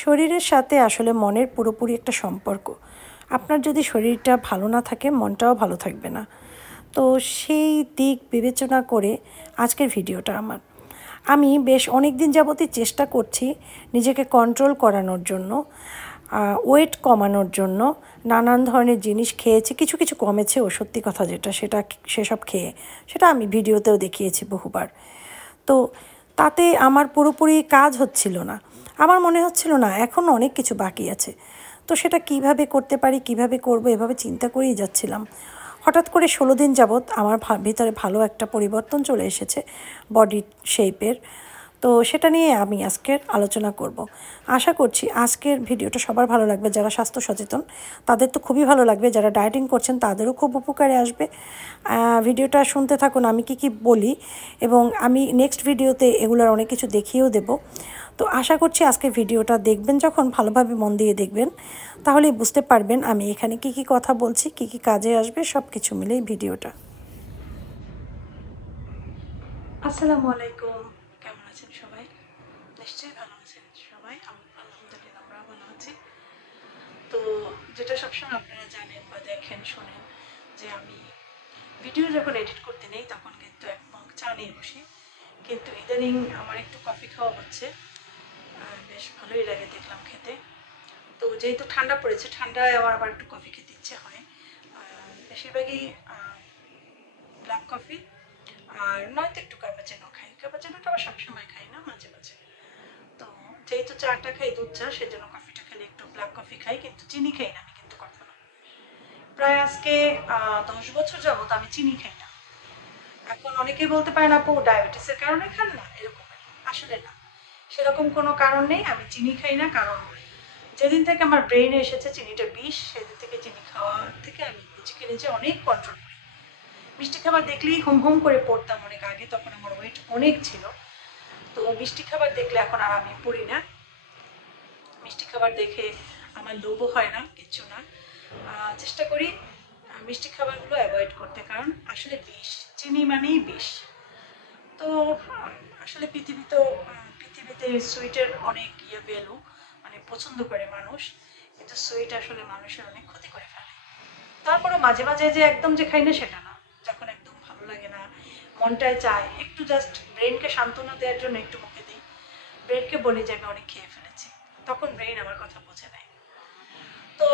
শরীরের সাথে আসলে মনের পুরোপুরি একটা সম্পর্ক। আপনার যদি শরীরটা ভালো না থাকে মনটাও ভালো থাকবে না। তো সেই দিক বিবেচনা করে আজকের ভিডিওটা আমার। আমি বেশ অনেক দিন যাবতই চেষ্টা করছি নিজেকে কন্ট্রোল করানোর জন্য, ওয়েট কমানোর জন্য। নানান ধরনের জিনিস খেয়েছি, কিছু কিছু কমেছেও, সত্যি কথা যেটা সেসব খেয়ে সেটা আমি ভিডিওতেও দেখিয়েছি বহুবার। তো তাতে আমার পুরোপুরি কাজ হচ্ছিল না। আমার মনে হচ্ছিল না, এখনও অনেক কিছু বাকি আছে। তো সেটা কিভাবে করতে পারি, কিভাবে করব, এভাবে চিন্তা করেই যাচ্ছিলাম। হঠাৎ করে 16 দিন যাবৎ আমার ভিতরে ভালো একটা পরিবর্তন চলে এসেছে বডি শেপের। তো সেটা নিয়ে আমি আজকের আলোচনা করব। আশা করছি আজকের ভিডিওটা সবার ভালো লাগবে। যারা স্বাস্থ্য সচেতন তাদের তো খুবই ভালো লাগবে, যারা ডায়েটিং করছেন তাদেরও খুব উপকারে আসবে। ভিডিওটা শুনতে থাকুন আমি কি বলি, এবং আমি নেক্সট ভিডিওতে এগুলোর অনেক কিছু দেখিয়েও দেব। তো আশা করছি আজকের ভিডিওটা দেখবেন, যখন ভালোভাবে মন দিয়ে দেখবেন তাহলেই বুঝতে পারবেন আমি এখানে কি কথা বলছি, কি কাজে আসবে, সব কিছু মিলেই ভিডিওটা। আসসালামু আলাইকুম, কেমন আছেন সবাই? নিশ্চয়ই ভালো আছেন সবাই। আলহামদুলিল্লাহ আমরা ভালো আছি। তো যেটা সবসময় আপনারা জানেন বা দেখেন শোনেন, যে আমি ভিডিও যখন এডিট করতে নেই তখন কিন্তু এক মগ চা নিয়ে বসি, কিন্তু ইদানিং আমার একটু কফি খাওয়া হচ্ছে, বেশ ভালোই লাগে দেখলাম খেতে। তো যেহেতু ঠান্ডা পড়েছে, ঠান্ডায় আমার আবার একটু কফি খেতে ইচ্ছে হয়। বেশিরভাগই ব্ল্যাক কফি, আর নয়তো একটু ক্যাপাচিনো খাই। ক্যাপাচিনোটা আবার সবসময় খাই না, মাঝে মাঝে। তো যেহেতু চাটা খাই দুধ চা, সেজন্য কফিটা খেলে একটু ব্ল্যাক কফি খাই, কিন্তু চিনি খাই না আমি কিন্তু কখনো। প্রায় আজকে 10 বছর যাবত আমি চিনি খাই না। এখন অনেকেই বলতে পারেন আপু ডায়াবেটিসের কারণে খান না, এরকম। আসলে না, সেরকম কোনো কারণ নেই। আমি চিনি খাই না কারণ যেদিন থেকে আমার ব্রেইনে এসেছে চিনিটা বিষ, সেদিন থেকে চিনি খাওয়া থেকে আমি নিজে অনেক কন্ট্রোল করি। মিষ্টি খাবার দেখলেই হুম হুম করে পড়তাম অনেক আগে, তখন আমার ওয়েট অনেক ছিল। তো মিষ্টি খাবার দেখলে এখন আর আমি পড়ি না। মিষ্টি খাবার দেখে আমার লোভও হয় না, কিচ্ছু না। চেষ্টা করি মিষ্টি খাবারগুলো অ্যাভয়েড করতে, কারণ আসলে বিষ, চিনি মানেই বিষ। তো আসলে পৃথিবীতে সুইটের অনেক ভ্যালু, মানে পছন্দ করে মানুষ, কিন্তু সুইট আসলে মানুষের অনেক ক্ষতি করে ফেলে। তারপরে মাঝে মাঝে যে একদম যে খাই না সেটা না, যখন একদম ভালো লাগে না, মনটায় চায় একটু জাস্ট ব্রেনকে সান্ত্বনা দেওয়ার জন্য একটু মুখে দিই, ব্রেনকে বলি যে আমি অনেক খেয়ে ফেলেছি, তখন ব্রেন আমার কথা বুঝে নেয়। তো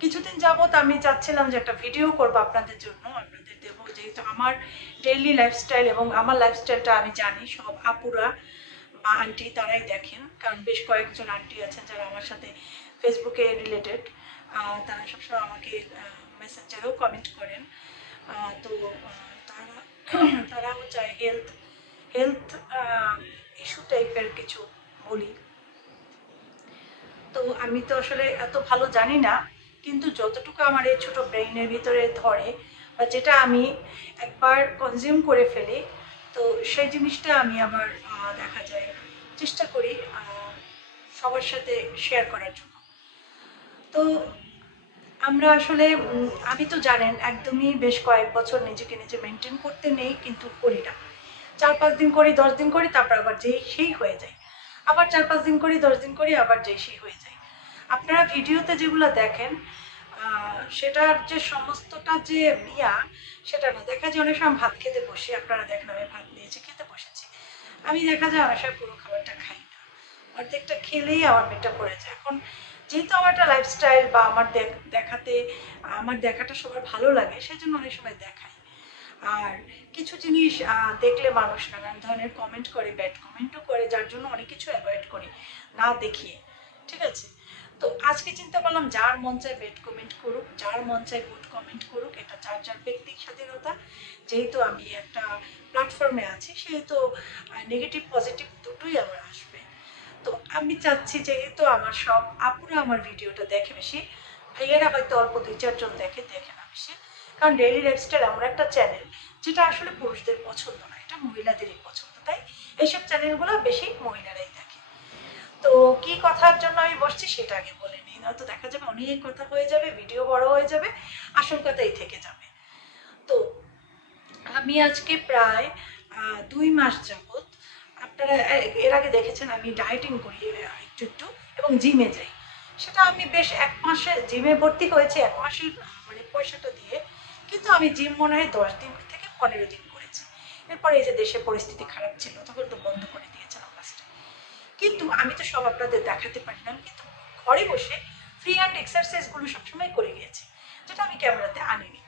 কিছুদিন যাবত আমি চাচ্ছিলাম যে একটা ভিডিও করবো আপনাদের জন্য, আপনাদের দেবো, যেহেতু আমার ডেইলি লাইফস্টাইল এবং আমার লাইফস্টাইলটা আমি জানি সব আপুরা বা আন্টি তারাই দেখেন, কারণ বেশ কয়েকজন আন্টি আছেন যারা আমার সাথে ফেসবুকে রিলেটেড। তারা সবসময় আমাকে মেসেঞ্জারেও কমেন্ট করেন। তো তারা তারাও চায় হেলথ হেলথ ইস্যু টাইপের কিছু বলি। তো আমি তো আসলে এত ভালো জানি না, কিন্তু যতটুকু আমার এই ছোটো ব্রেইনের ভিতরে ধরে বা যেটা আমি একবার কনজিউম করে ফেলি, তো সেই জিনিসটা আমি আবার দেখা যায় চেষ্টা করি সবার সাথে শেয়ার করার জন্য। তো আমরা আসলে আমি তো জানেন একদমই বেশ কয়েক বছর নিজেকে নিজে মেনটেন করতে নেই, কিন্তু করি না। 4-5 দিন করি, 10 দিন করি, তারপর আবার যেই সেই হয়ে যায়। আবার 4-5 দিন করি, 10 দিন করি, আবার যেই সেই হয়ে যায়। আপনারা ভিডিওতে যেগুলো দেখেন সেটার যে সমস্তটা যে সেটা না। দেখা যায় অনেক সময় ভাত খেতে বসি, আপনারা দেখেন আমি ভাত নিয়েছি, খেতে বসেছি, আমি দেখা যায় অনেক সময় পুরো খাবারটা খাই না, অর্ধেকটা খেলেই আমার পেটটা ভরে যায়। এখন যেহেতু আমার একটা লাইফস্টাইল বা আমার আমার দেখাটা সবার ভালো লাগে, সেই জন্য অনেক সময় দেখাই। আর কিছু জিনিস দেখলে মানুষ নানান ধরনের কমেন্ট করে, ব্যাড কমেন্টও করে, যার জন্য অনেক কিছু অ্যাভয়েড করি না দেখিয়ে। ঠিক আছে, তো আজকে চিন্তা করলাম যার মন চায় ব্যাড কমেন্ট করুক, যার মন চায় গুড কমেন্ট করুক, এটা যার যার ব্যক্তিক স্বাধীনতা। যেহেতু আমি একটা প্ল্যাটফর্মে আছি, সেহেতু নেগেটিভ পজিটিভ দুটোই আমার আসবে। তো আমি চাচ্ছি, যেহেতু আমার সব আপুরা আমার ভিডিওটা দেখে বেশি, ভাইয়েরা হয়তো অল্প 2-4 জন দেখে না বেশি, কারণ ডেইলি লাইফস্টাইল এমন একটা চ্যানেল যেটা আসলে পুরুষদের পছন্দ না, এটা মহিলাদেরই পছন্দ, তাই এইসব চ্যানেলগুলো বেশি মহিলারাই দেখে। তো কি কথার জন্য আমি বসছি সেটা আগে বলে নিই, নয়তো দেখা যাবে অনেক কথা হয়ে যাবে, ভিডিও বড় হয়ে যাবে, আসল কথাই থেকে যাবে। তো আমি আজকে প্রায় 2 মাস যাবত, আপনারা এর আগে দেখেছেন আমি ডায়েটিং করি একটু একটু, এবং জিমে যাই। সেটা আমি বেশ 1 মাসে জিমে ভর্তি হয়েছি, 1 মাসের মানে পয়সাটা দিয়ে। কিন্তু আমি জিম মনে হয় 10 দিন থেকে 15 দিন করেছি। এরপরে এই যে দেশের পরিস্থিতি খারাপ ছিল, তখন তো বন্ধ করে দিয়েছিলাম লাস্টে। কিন্তু আমি তো সব আপনাদের দেখাতে পারি না, আমি কিন্তু ঘরে বসে ফ্রি হ্যান্ড এক্সারসাইজগুলো সবসময় করে গিয়েছি, যেটা আমি ক্যামেরাতে আনিনি।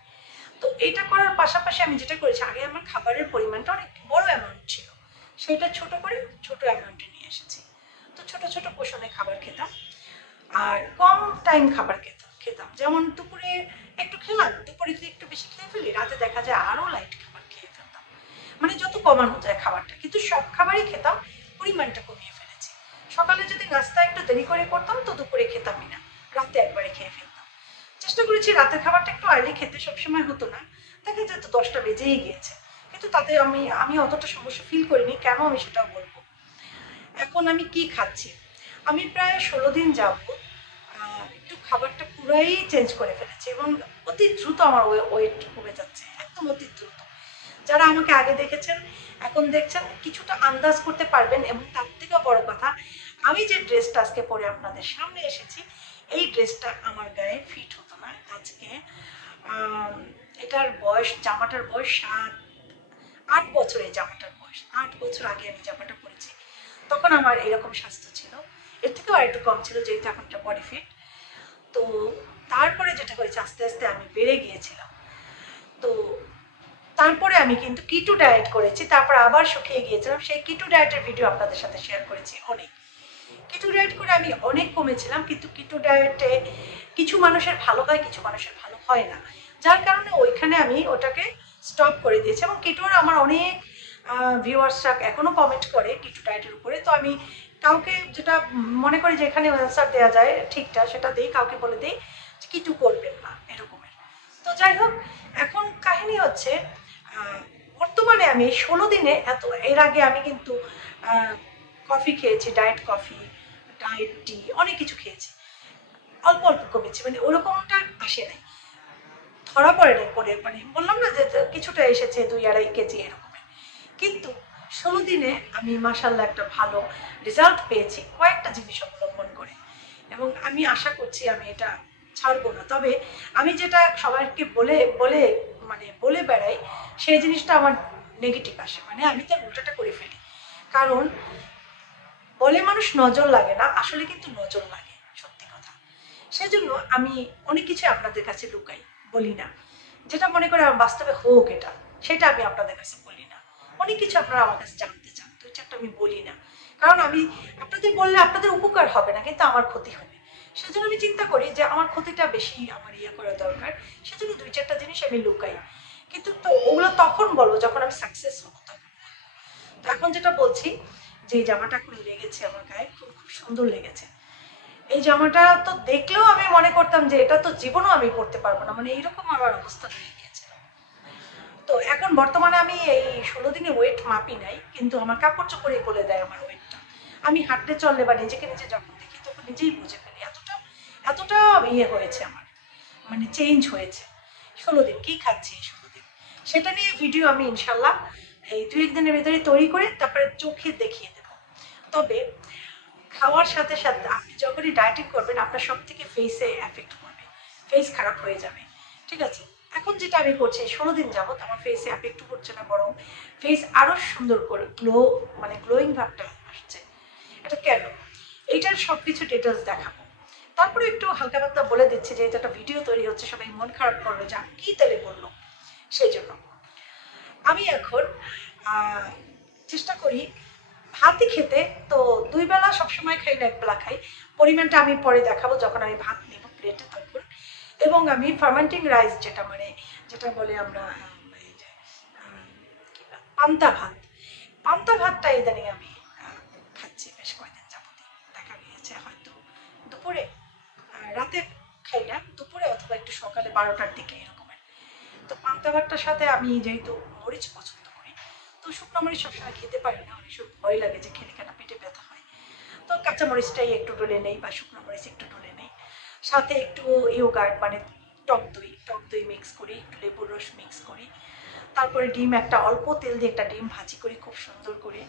তো এটা করার পাশাপাশি আমি যেটা করেছি, আগে আমার খাবারের পরিমাণটা অনেক বড় অ্যামাউন্ট ছিল, সেটা ছোট করে ছোট অ্যামাউন্টে নিয়ে এসেছি। তো ছোট ছোট পোষণে খাবার খেতাম, আর কম টাইম খাবার খেতাম। যেমন দুপুরে একটু খেলাম, দুপুরে যদি একটু বেশি খেয়ে ফেলি, রাতে দেখা যায় আরও লাইট খাবার খেয়ে ফেলতাম, মানে যত কমানো যায় খাবারটা। কিন্তু সব খাবারই খেতাম, পরিমাণটা কমিয়ে ফেলেছি। সকালে যদি নাস্তা একটু দেরি করে করতাম তো দুপুরে খেতামই না, রাতে একবারে খেয়ে ফেলতাম। চেষ্টা করেছি রাতের খাবারটা একটু আর্লি খেতে, সবসময় হতো না, দেখা যেত 10টা বেজেই গিয়েছে, কিন্তু তাতে আমি অতটা সমস্যা ফিল করিনি। কেন আমি সেটাও বলবো। এখন আমি কি খাচ্ছি, আমি প্রায় 16 দিন যাবো একটু খাবারটা পুরাই চেঞ্জ করে ফেলেছি, এবং অতি দ্রুত আমার ওয়েট কমে যাচ্ছে, একদম অতি দ্রুত। যারা আমাকে আগে দেখেছেন, এখন দেখছেন, কিছুটা আন্দাজ করতে পারবেন। এবং তার থেকেও বড় কথা, আমি যে ড্রেসটা আজকে পরে আপনাদের সামনে এসেছি, এই ড্রেসটা আমার গায়ে ফিট হতো না আজকে। এটার বয়স, জামাটার বয়স 8 বছর। এই জামাটার বয়স 8 বছর আগে আমি জামাটা পরেছি, তখন আমার এরকম স্বাস্থ্য ছিল, এর থেকেও আর একটু কম ছিল, যেহেতু এখন একটা বডি ফিট। তো তারপরে যেটা হয়েছে, আস্তে আস্তে আমি বেড়ে গিয়েছিলাম। তো তারপরে আমি কিন্তু কিটো ডায়েট করেছি, তারপর আবার শুকিয়ে গিয়েছিলাম। সেই কিটো ডায়েটের ভিডিও আপনাদের সাথে শেয়ার করেছি অনেক। কিটো ডায়েট করে আমি অনেক কমেছিলাম, কিন্তু কিটো ডায়েটে কিছু মানুষের ভালো হয়, কিছু মানুষের ভালো হয় না, যার কারণে ওইখানে আমি ওটাকে স্টপ করে দিয়েছি। এবং কিটোর আমার অনেক ভিউয়ার্সরা এখনও কমেন্ট করে কিটো ডায়েটের উপরে। তো আমি কাউকে যেটা মনে করি যে এখানে অ্যান্সার দেওয়া যায় ঠিকটা, সেটা দিই, কাউকে বলে দিই যে কিটো করবেন না এরকমের। তো যাই হোক, এখন কাহিনী হচ্ছে, বর্তমানে আমি 16 দিনে এত, এর আগে আমি কিন্তু কফি খেয়েছি, ডায়েট কফি, ডায়েট টি, অনেক কিছু খেয়েছি, অল্প অল্প কমেছি, মানে ওরকমটা আসে নাই, ধরা পড়ে নাই পরে, মানে বললাম না যে কিছুটা এসেছে 2-2.5 কেজি এরকমের। কিন্তু 16 দিনে আমি মাসাল্লাহ একটা ভালো রেজাল্ট পেয়েছি কয়েকটা জিনিস অবলম্বন করে, এবং আমি আশা করছি আমি এটা ছাড়বো না। তবে আমি যেটা সবাইকে বলে বলে মানে বলে বেড়াই, সেই জিনিসটা আমার নেগেটিভ আসে, মানে আমি তার উল্টাটা করে ফেলি। কারণ বলে মানুষ নজর লাগে না, আসলে কিন্তু নজর লাগে, সত্যি কথা। সেজন্য আমি অনেক কিছু আপনাদের কাছে লুকাই, বলি না। যেটা মনে করে আমার বাস্তবে হোক এটা, সেটা আমি আপনাদের কাছে বলি না। অনেক কিছু আপনারা আমার কাছে জানতে চান, তো এটা আমি বলি না। কারণ আমি আপনাদের বললে আপনাদের উপকার হবে না, কিন্তু আমার ক্ষতি হবে। সেজন্য আমি চিন্তা করি যে আমার ক্ষতিটা বেশি আমার ইয়ে করা দরকার, সেজন্য 2-4টা জিনিস আমি লুকাই। কিন্তু তো ওগুলো তখন বলবো যখন আমি সাকসেস হবো, তখন। তো এখন যেটা বলছি, যে এই জামাটা এখন লেগেছে আমার গায়ে, খুব খুব সুন্দর লেগেছে। এই জামাটা তো দেখলেও আমি মনে করতাম যে এটা তো জীবনেও আমি পরতে পারবো না, মানে এইরকম আমার অবস্থা হয়ে গিয়েছিল। তো এখন বর্তমানে আমি এই 16 দিনে ওয়েট মাপি নাই, কিন্তু আমার কাপড় চোপড়ে বলে দেয় আমার ওয়েটটা। আমি হাঁটতে চললে বা নিজেকে নিজে যখন দেখি, তখন নিজেই বুঝে ফেলি এতটা এতটা ইয়ে হয়েছে আমার, মানে চেঞ্জ হয়েছে। 16 দিন কি খাচ্ছি এই 16 দিন, সেটা নিয়ে ভিডিও আমি ইনশাল্লাহ এই 2-1 দিনের ভেতরে তৈরি করে তারপরে চোখে দেখিয়ে দেবো। তবে খাওয়ার সাথে সাথে আপনি যখনই ডায়েটিং করবেন, আপনার সব থেকে ফেসে এফেক্ট করবে, ফেস খারাপ হয়ে যাবে, ঠিক আছে? এখন যেটা আমি করছি 16 দিন যাবত, আমার ফেসে এফেক্ট করছে না, বরং ফেস আরও সুন্দর করে গ্লো, মানে গ্লোয়িং ভাবটা আসছে। এটা কেন, এইটার সব কিছু ডিটেলস দেখাবো। তারপরে একটু হালকা পাতলা বলে দিচ্ছি, যে এটা একটা ভিডিও তৈরি হচ্ছে, সবাই মন খারাপ করবে যে আমি কী তেলে বললো। সেই জন্য আমি এখন চেষ্টা করি ভাতই খেতে। তো 2 বেলা সবসময় খাই না, 1 বেলা খাই। পরিমাণটা আমি পরে দেখাবো যখন আমি ভাত নেব প্লেটে তখন। এবং আমি ফার্মেন্টিং রাইস, যেটা মানে যেটা বলে আমরা এই যে পান্তা ভাত, পান্তা ভাতটা ইদানিং আমি খাচ্ছি বেশ কয়েকদিন যাবতীয়। দেখা গিয়েছে হয়তো দুপুরে, রাতে খাই না, দুপুরে অথবা একটু সকালে 12টার দিকে এরকমের। তো পান্তা ভাতটার সাথে আমি যেহেতু মরিচ পছন্দ করি, তো শুকনো মরিচ সবসময় খেতে পারি না, অনেক সময় ভয় লাগে যে খেলে কেন পেটে ব্যথা হয়। তো কাঁচা মরিচটাই একটু ডলে নেই, বা শুকনো মরিচ একটু ডলে নেই, সাথে একটু ইয়োগার্ট মানে টক দই মিক্স করি, একটু লেবুর রস মিক্স করি। তারপরে ডিম, একটা অল্প তেল দিয়ে একটা ডিম ভাজি করি খুব সুন্দর করে।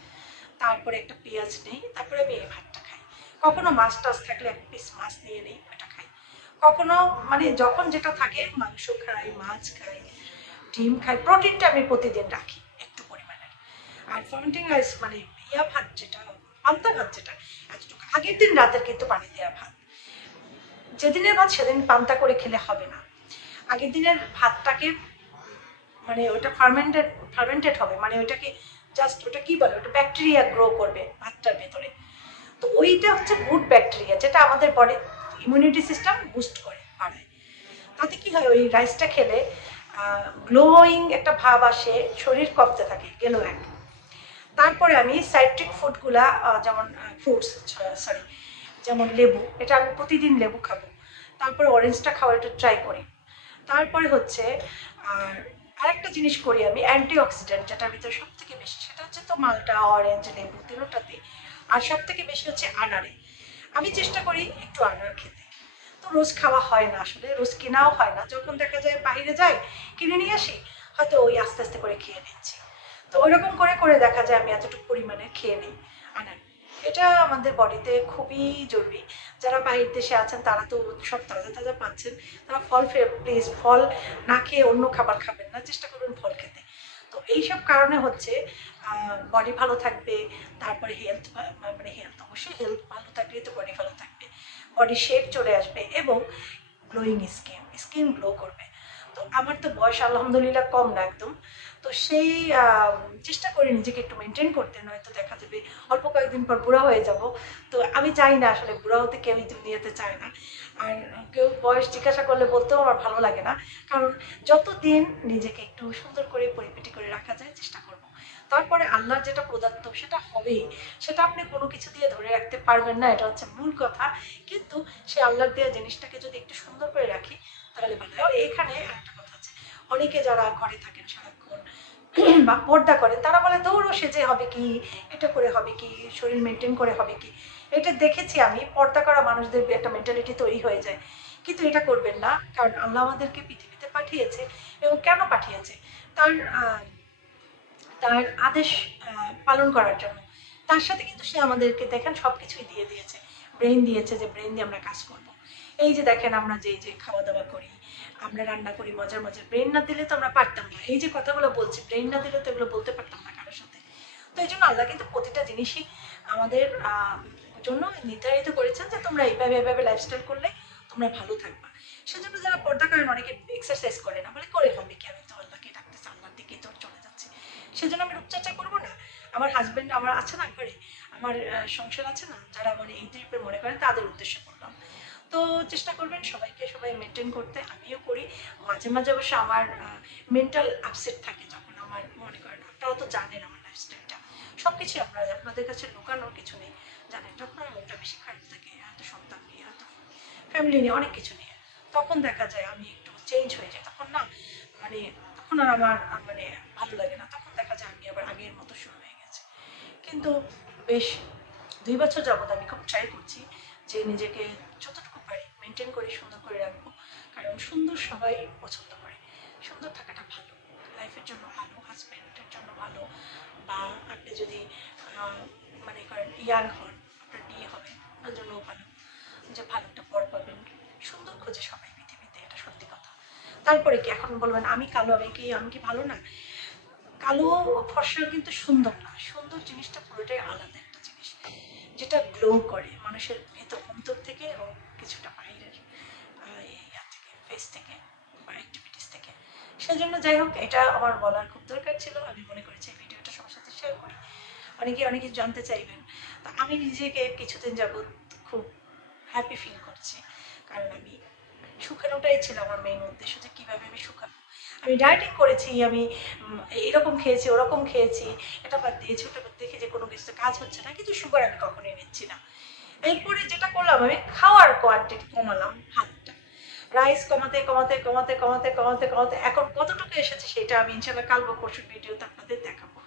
তারপরে একটা পেঁয়াজ নেই, তারপরে আমি এই ভাতটা খাই। কখনো মাছ টাছ থাকলে এক পিস মাছ নিয়ে নেই, ওটা খাই। কখনো মানে যখন যেটা থাকে, মাংস খাই, মাছ খাই, ডিম খাই, প্রোটিনটা আমি প্রতিদিন রাখি একটু পরিমাণের। আর ফার্মেন্টিং রাইস মানে ভাত যেটা, পান্তা ভাত যেটা, এতটুকু আগের দিন রাতের কিন্তু পানি দেওয়া ভাত, যেদিনের ভাত সেদিন পান্তা করে খেলে হবে না। আগের দিনের ভাতটাকে মানে ওটা ফার্মেন্টেড হবে, মানে ওটাকে জাস্ট ওটা কি বলে, ওটা ব্যাকটেরিয়া গ্রো করবে ভাতটার ভেতরে। তো ওইটা হচ্ছে গুড ব্যাকটেরিয়া, যেটা আমাদের বডি ইমিউনিটি সিস্টেম বুস্ট করে, বাড়ায়। তাতে কি হয়, ওই রাইসটা খেলে গ্লোয়িং একটা ভাব আসে, শরীর কমতে থাকে, গেল এক। তারপরে আমি সাইট্রিক ফুডগুলা, যেমন ফ্রুটস, সরি, যেমন লেবু, এটা আমি প্রতিদিন লেবু খাবো। তারপরে অরেঞ্জটা খাওয়ার একটু ট্রাই করি। তারপরে হচ্ছে আর আরেকটা জিনিস করি আমি, অ্যান্টিঅক্সিডেন্ট যেটার ভিতরে সব থেকে বেশি, সেটা হচ্ছে তো মালটা, অরেঞ্জ, লেবু তিনোটাতে। আর সব থেকে বেশি হচ্ছে আনারে। আমি চেষ্টা করি একটু আনার খেতে। তো রোজ খাওয়া হয় না আসলে, রোজ কেনাও হয় না, যখন দেখা যায় বাইরে যাই কিনে নিয়ে আসি, হয়তো ওই আস্তে আস্তে করে খেয়ে নিচ্ছি। তো ওইরকম করে করে দেখা যায় আমি এতটুকু পরিমাণে খেয়ে নিই আনার। এটা আমাদের বডিতে খুবই জরুরি। যারা বাইরের দেশে আছেন তারা তো সব তাজা তাজা পাচ্ছেন, তারা ফল প্লিজ ফল না খেয়ে অন্য খাবার খাবেন না, চেষ্টা করবেন ফল খেতে। তো এইসব কারণে হচ্ছে বডি ভালো থাকবে, তারপরে হেলথ, মানে হেলথ অবশ্যই, হেলথ ভালো থাকলে তো বডি ভালো থাকবে, বডি শেপ চলে আসবে এবং গ্লোয়িং স্কিন গ্লো করবে। তো আমার তো বয়স আলহামদুলিল্লাহ কম না একদম। তো সেই চেষ্টা করি নিজেকে একটু মেনটেন করতে, নয়তো দেখা যাবে অল্প কয়েকদিন পর বুড়া হয়ে যাব। তো আমি চাই না আসলে, বুড়া হতে কেউই দুনিয়াতে চায় না। আর কেউ বয়স জিজ্ঞাসা করলে বলতেও আমার ভালো লাগে না, কারণ যতদিন নিজেকে একটু সুন্দর করে পরিপাটি করে রাখা যায় চেষ্টা করব। তারপরে আল্লাহর যেটা প্রদত্ত সেটা হবেই, সেটা আপনি কোনো কিছু দিয়ে ধরে রাখতে পারবেন না, এটা হচ্ছে মূল কথা। কিন্তু সেই আল্লাহর দেওয়া জিনিসটাকে যদি একটু সুন্দর করে রাখি তাহলে ভালো হয়। এখানে একটা কথা আছে, অনেকে যারা ঘরে থাকেন সারাক্ষণ বা পর্দা করেন, তারা বলে দৌড়ও সেজে হবে কি, এটা করে হবে কি, শরীর মেনটেন করে হবে কি। এটা দেখেছি আমি, পর্দা করা মানুষদের একটা মেন্টালিটি তৈরি হয়ে যায়। কিন্তু এটা করবেন না, কারণ আল্লাহ আমাদেরকে পৃথিবীতে পাঠিয়েছে, এবং কেন পাঠিয়েছে, তার তার আদেশ পালন করার জন্য। তার সাথে কিন্তু সে আমাদেরকে দেখেন সব কিছুই দিয়ে দিয়েছে, ব্রেন দিয়েছে, যে ব্রেন দিয়ে আমরা কাজ করব। এই যে দেখেন আমরা যে খাওয়া দাওয়া করি, আমরা রান্না করি মজার মজার, ব্রেন না দিলে তো আমরা পারতাম না। এই যে কথাগুলো বলছি, ব্রেন না দিলে তো এগুলো বলতে পারতাম না কারোর সাথে। তো এই জন্য আল্লাহ কিন্তু প্রতিটা জিনিসই আমাদের জন্য নির্ধারিত করেছেন, যে তোমরা এইভাবে এইভাবে লাইফস্টাইল করলে তোমরা ভালো থাকবা। সেজন্য যারা পর্দা করেন, অনেকে এক্সারসাইজ করে না, বলে করে হবে কি, আমি তো আল্লাহকে ডাকতেছি, আল্লাহর দিকে তো চলে যাচ্ছে, সেজন্য আমি রূপচর্চা করবো না। আমার হাজব্যান্ড আমার আছে না ঘরে, আমার সংসার আছে না, যারা মানে এই টাইপের মনে করেন, তাদের উদ্দেশ্যে বললাম। তো চেষ্টা করবেন সবাইকে, সবাই মেনটেন করতে, আমিও করি। মাঝে মাঝে অবশ্য আমার মেন্টাল আপসেট থাকে, যখন আমার মনে করেন, আপনারা তো জানেন আমার লাইফস্টাইলটা, সব কিছু আপনাদের কাছে লুকানোর কিছু নেই, জানেন, যখন আমার মনটা বেশি খারাপ থাকে, এত সন্তান নিয়ে, এত ফ্যামিলি নিয়ে, অনেক কিছু নিয়ে, তখন দেখা যায় আমি একটু চেঞ্জ হয়ে যাই, তখন না মানে, তখন আর আমার মানে ভালো লাগে না, তখন দেখা যায় আমি আবার আগের মতো শুরু হয়ে গেছে। কিন্তু বেশ 2 বছর যাবত আমি খুব ট্রাই করছি যে নিজেকে যতটুকু পারি মেনটেন করে সুন্দর করে রাখবো, কারণ সুন্দর সবাই পছন্দ করে, সুন্দর থাকাটা ভালো, লাইফের জন্য ভালো, হাজব্যান্ডের জন্য ভালো, বা আপনি যদি মানে করেন ইয়াং হন, আপনার বিয়ে হবে, আপনার জন্যও ভালো, যে ভালো একটা পর পাবেন। সুন্দর খোঁজে সবাই পৃথিবীতে, এটা সত্যি কথা। তারপরে কি এখন বলবেন আমি কালো, আমি কি ভালো না? কালো ফর্সা কিন্তু সুন্দর না, সুন্দর জিনিসটা পুরোটাই আলাদা একটা জিনিস, যেটা গ্লো করে মানুষের ভেতর অন্তর থেকে, এবং কিছুটা বাইরের ইয়া থেকে, ফেস থেকে বা অ্যাক্টিভিটিস থেকে। সেজন্য যাই হোক, এটা আমার বলার খুব দরকার ছিল, আমি মনে করেছি এই ভিডিওটা সবার সাথে শেয়ার করি, অনেকে অনেক কিছু জানতে চাইবেন। তা আমি নিজেকে কিছুদিন যাবৎ খুব হ্যাপি ফিল করছি, কারণ আমি শুকানোটাই ছিল আমার মেইন উদ্দেশ্য, যে কীভাবে আমি শুকাবো। আমি ডায়েটিং করেছি, আমি এরকম খেয়েছি, ওরকম খেয়েছি, এটা বাদ দিয়েছি, ওটা বাদ দেখে যে কোনো কিছুতে কাজ হচ্ছে না, কিন্তু সুগার আমি কখনোই নিচ্ছি না। এরপরে যেটা করলাম, আমি খাওয়ার কোয়ান্টিটি কমালাম হাতটা, রাইস কমাতে কমাতে কমাতে কমাতে কমাতে কমাতে এখন কতটুকু এসেছে সেটা আমি ইনশাল্লাহ কাল বা পরশুর ভিডিওতে আপনাদের দেখাবো।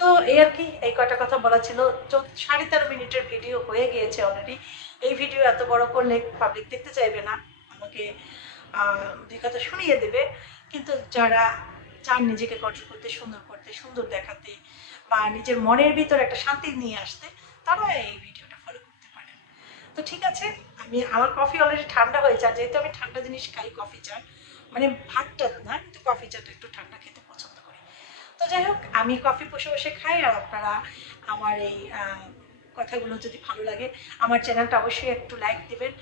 তো এই আর কি, এই কয়টা কথা বলা ছিল। 13.5 মিনিটের ভিডিও হয়ে গিয়েছে অলরেডি। এই ভিডিও এত বড় করলে পাবলিক দেখতে চাইবে না, আমাকে 2 কথা শুনিয়ে দেবে। কিন্তু যারা চান নিজেকে কন্ট্রোল করতে, সুন্দর করতে, সুন্দর দেখাতে, বা নিজের মনের ভিতর একটা শান্তি নিয়ে আসতে, তারা এই ভিডিওটা ফলো করতে পারেন। তো ঠিক আছে, আমি আমার কফি অলরেডি ঠান্ডা হয়ে যায়, যেহেতু আমি ঠান্ডা জিনিস খাই, কফি চা মানে ভাতটা না, কিন্তু কফি চাটা একটু ঠান্ডা খেতে পছন্দ করি। তো যাই হোক, আমি কফি বসে বসে খাই, আর আপনারা আমার এই কথাগুলো যদি ভালো লাগে আমার চ্যানেলটা অবশ্যই একটু লাইক দিবেন,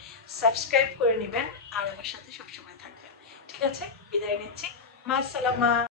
সাবস্ক্রাইব করে নেবেন, আর আমার সাথে সবসময় থাকবেন। ঠিক আছে, বিদায় নিচ্ছি, মা আসসালামা।